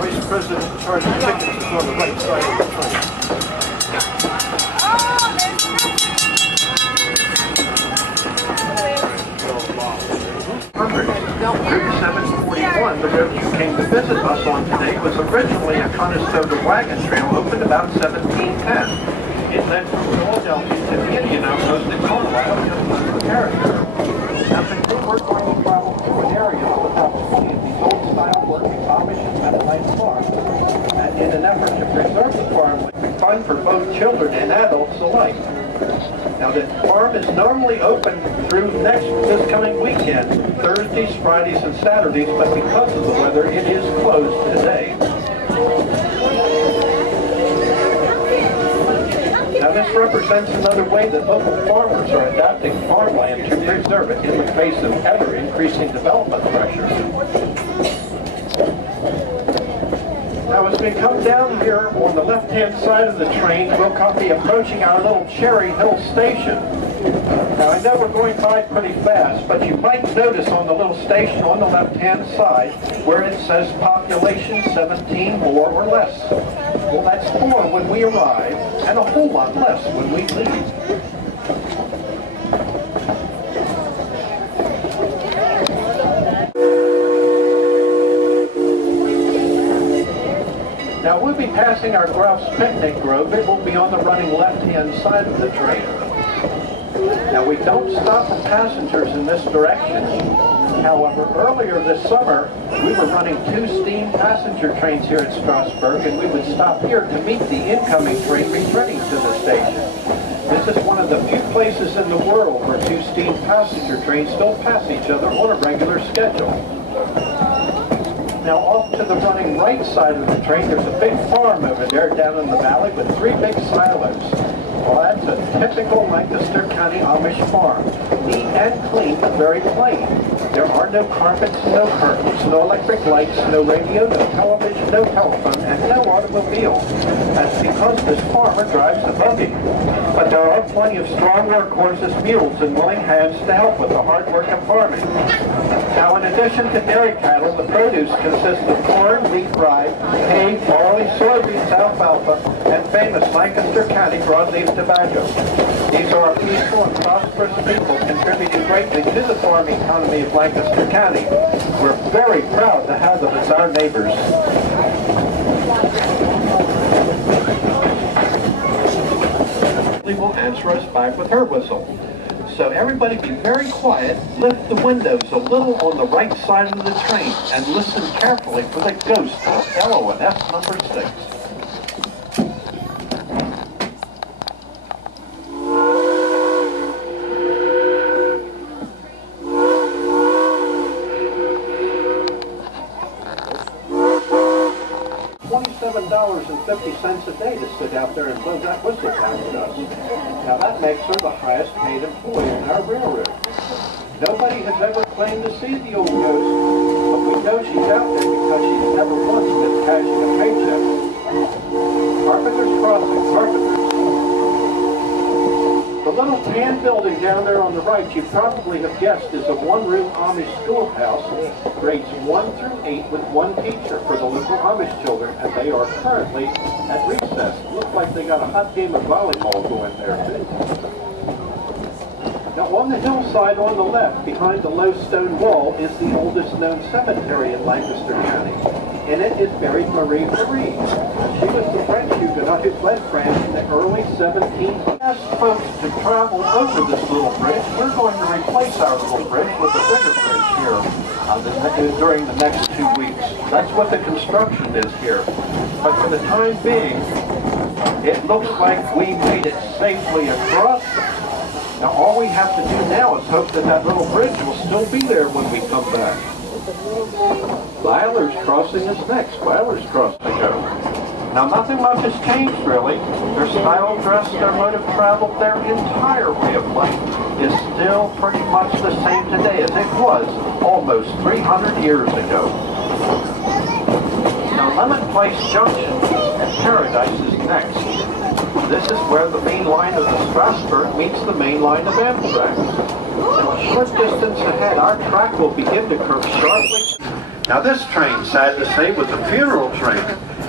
Vice President in charge of tickets is on the right side of the train. Route 741, the route you came to visit us on today, was originally a Conestoga wagon trail opened about 1710. It led from Philadelphia to the Indian outpost at Carlisle just west of Harrisburg. Now today we're going to travel through an area of about 20 of these old-style working Amish and Mennonite farms. And in an effort to preserve the farm, we fun for both children and adults alike. Now the farm is normally open through this coming weekend, Thursdays, Fridays, and Saturdays, but because of the weather, it is closed today. Now this represents another way that local farmers are adapting farmland to preserve it in the face of ever-increasing development pressure. Now as we come down here on the left-hand side of the train, we'll be approaching our little Cherry Hill station. Now I know we're going by pretty fast, but you might notice on the little station on the left-hand side where it says population 17 more or less. Well, that's 4 when we arrive and a whole lot less when we leave. Now we'll be passing our Grouse Picnic Grove. It will be on the running left-hand side of the train. Now we don't stop for passengers in this direction. However, earlier this summer, we were running 2 steam passenger trains here at Strasburg, and we would stop here to meet the incoming train returning to the station. This is one of the few places in the world where 2 steam passenger trains still pass each other on a regular schedule. Now off to the running right side of the train, there's a big farm over there down in the valley with 3 big silos. Well, that's a typical Lancaster County Amish farm. Neat and clean, but very plain. There are no carpets, no curtains, no electric lights, no radio, no television, no telephone, and no automobile. That's because this farmer drives a buggy. But there are plenty of strong workhorses, mules, and willing hands to help with the hard work of farming. Now, in addition to dairy cattle, the produce consists of corn, wheat, rye, hay, barley, soybeans, alfalfa, and famous Lancaster County broadleaf tobacco. These are a peaceful and prosperous people contributing greatly to the farm economy of Lancaster County. We're very proud to have them as our neighbors. Will answer us back with her whistle. So everybody be very quiet, lift the windows a little on the right side of the train, and listen carefully for the ghost of LONS number 6. $27.50 a day to sit out there and blow that whistle past us. Now that makes her the highest paid employee in our railroad. Nobody has ever claimed to see the old ghost, but we know she's out there because she's never once missed cashing a paycheck. Carpenter's Crossing, Carpenter's. The little tan building down there on the right, you probably have guessed, is a 1-room Amish schoolhouse, grades 1 through 8 with 1 teacher for the local Amish children, and they are currently at recess. Looks like they got a hot game of volleyball going there, too. Now, on the hillside on the left, behind the low stone wall, is the oldest known cemetery in Lancaster County. In it is buried Marie Curie. She was the French Huguenot who fled France in the early 1700s. As folks to travel over this little bridge, we're going to replace our little bridge with a bigger bridge here during the next 2 weeks. That's what the construction is here. But for the time being, it looks like we made it safely across. Now all we have to do now is hope that that little bridge will still be there when we come back. Byler's Crossing is next. Byler's Crossing to go. Now nothing much has changed really. Their style of dress, their mode of travel, their entire way of life is still pretty much the same today as it was almost 300 years ago. Now Lemon Place Junction and Paradise is next. This is where the main line of the Strasburg meets the main line of Amtrak. So a short distance ahead, our track will begin to curve sharply. Now this train, sad to say, was a funeral train,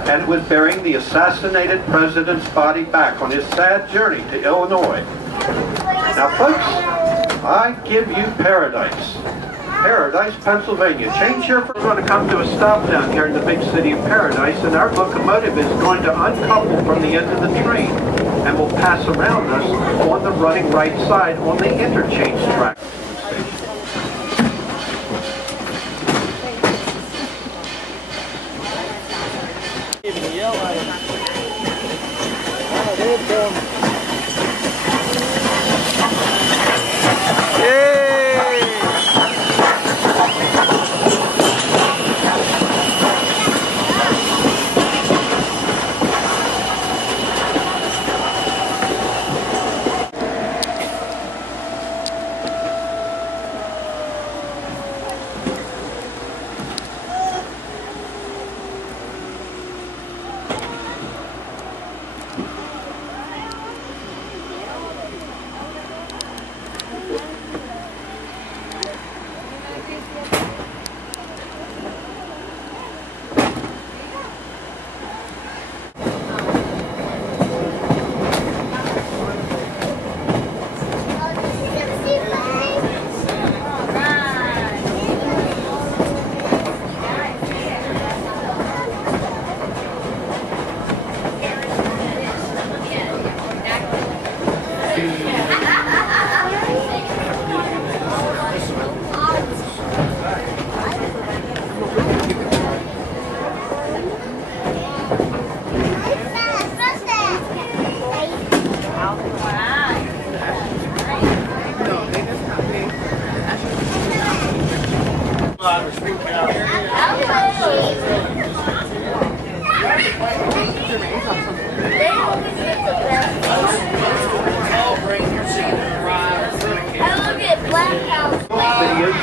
and it was bearing the assassinated president's body back on his sad journey to Illinois. Now folks, I give you Paradise. Paradise, Pennsylvania. Change here for... We're going to come to a stop down here in the big city of Paradise, and our locomotive is going to uncouple from the end of the train and will pass around us on the running right side on the interchange track.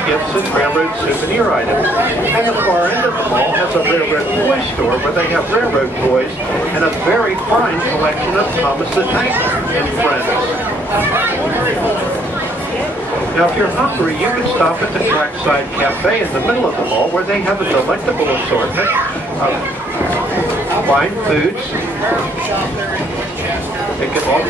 gifts and railroad souvenir items. And the far end of the mall has a railroad toy store where they have railroad toys and a very fine collection of Thomas the Tank and Friends. Now, if you're hungry, you can stop at the Trackside Cafe in the middle of the mall where they have a delectable assortment of fine foods. It can all be